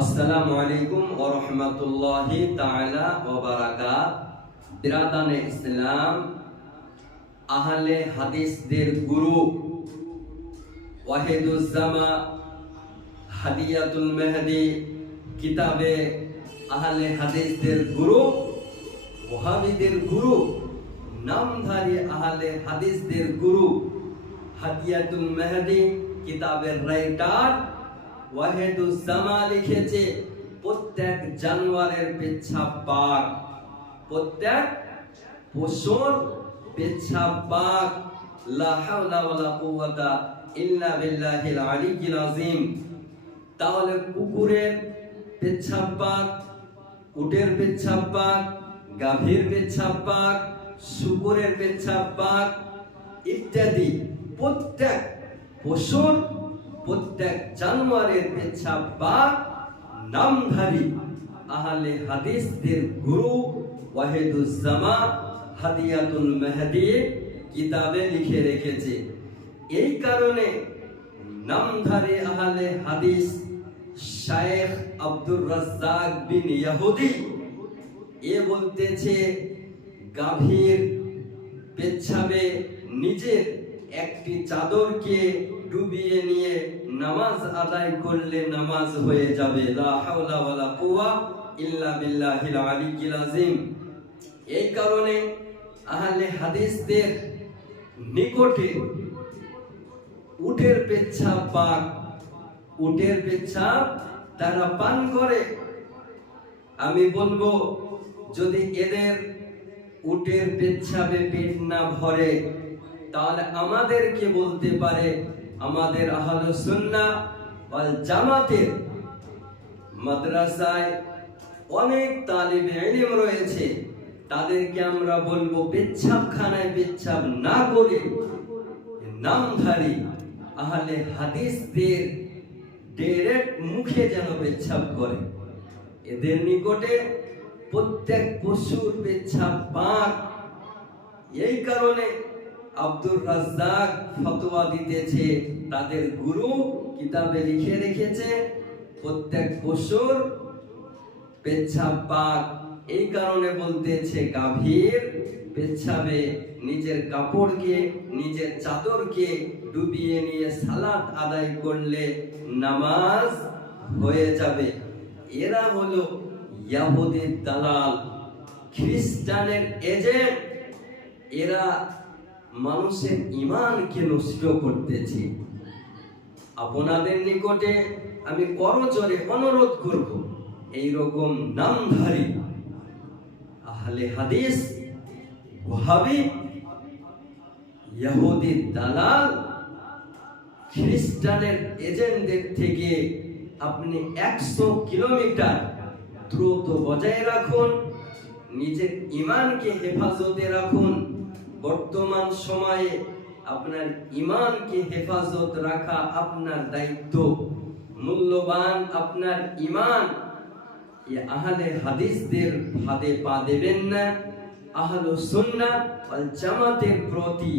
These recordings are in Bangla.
আসসালামু আলাইকুম ওয়া রাহমাতুল্লাহি তাআলা ওয়া বারাকাতুহু। বিরাদানে ইসলাম, আহলে হাদিসদের গুরু ওয়াহিদুজ্জামা হাদিয়াতুল মেহদি কিতাবে আহলে হাদিসদের গুরু, ওয়াহাবিদের গুরু, নামধারী আহলে হাদিসদের গুরু হাদিয়াতুল মেহদি কিতাবের রাইটার ওয়াহিদুজ্জামা লিখেছে, প্রত্যেক জানোয়ারের পেচ্ছাব পাক, প্রত্যেক পশুর পেচ্ছাব পাক। লা হাওলা ওয়ালা কুওয়াতা ইল্লা বিল্লাহিল আলিয়্যিল আযীম। তাহলে কুকুরের পেচ্ছাব পাক, উটের পেচ্ছাব পাক, গাভীর পেচ্ছাব পাক, শুকরের পেচ্ছাব পাক ইত্যাদি প্রত্যেক পশুর, প্রত্যেক জানোয়ারের পেচ্ছাব পাক নামধারী আহলে হাদিসদের গুরু ওয়াহিদুজ্জামা হাদিয়াতুল মেহদি কিতাবে লিখে রেখেছে। এই কারণে নামধারী আহলে হাদিস শায়েখ আব্দুর রাজ্জাক বিন ইহুদি এ বলতেছে, গাভীর পেচ্ছাবে নিজের একটি চাদরকে ডুবিয়ে নিয়ে নামাজ আদায় করলে নামাজ হয়ে যাবে। লা হাওলা ওয়ালা কুওয়াতা ইল্লা বিল্লাহিল আলিয়্যিল আযীম। এই কারণে আহলে হাদিসদের নিকটে উটের পেচ্ছাব পাক, উটের পেচ্ছাব তারা পান করে। আমি বলবো, যদি এদের উটের পেচ্ছাবে পেট না ভরে তাহলে আমাদেরকে বলতে পারে, আমাদের আহলুস সুন্নাহ ওয়াল জামাতের মাদ্রাসায় অনেক তালিবে ইলম রয়েছে, তাদেরকে আমরা বলবো পেচ্ছাবখানায় পেচ্ছাব না করে নামধারী আহলে হাদিসদের ডাইরেক্ট মুখে যেন পেচ্ছাব করে। এদের নিকটে প্রত্যেক পশুর পেচ্ছাব পাক। এই কারণে আব্দুর রাজ্জাক ফতোয়া দিতেছে, তাদের গুরু কিতাবে লিখে রেখেছে প্রত্যেক পশুর পেচ্ছাব পাক। এই কারণে বলতেছে, গাভীর পেচ্ছাবে নিজের কাপড়কে, নিজের চাদরকে ডুবিয়ে নিয়ে সালাত আদায় করলে নামাজ হয়ে যাবে। এরা হলো ইহুদির দালাল, খ্রিস্টানের এজেন্ট। এরা মানুষের ঈমানকে নষ্ট করতেছে। আপনাদের নিকটে আমি করজোরে অনুরোধ করব, এই রকম নামধারী আহলে হাদিস, ওয়াহাবি, ইহুদির দালাল, খ্রিস্টানের এজেন্টদের থেকে আপনি 100 কিলোমিটার দ্রুত বজায় রাখুন, নিজের ঈমানকে হেফাজতে রাখুন। বর্তমান সময়ে আপনার ঈমানকে হেফাজত রাখা আপনার দায়িত্ব, মূল্যবান আপনার ঈমান। এই আহলে হাদিসদের ফাঁদে পা দেবেন না। আহলুস সুন্নাহ ওয়াল জামাতের প্রতি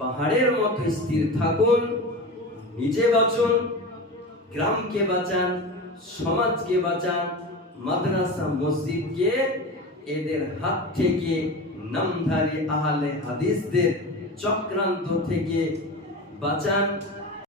পাহাড়ের মতো স্থির থাকুন। নিজে বাঁচুন, গ্রামকে বাঁচান, সমাজকে বাঁচান, মাদ্রাসা মসজিদকে এদের হাত থেকে, নামধারী আহলে হাদিসদের চক্রান্ত থেকে বাঁচান।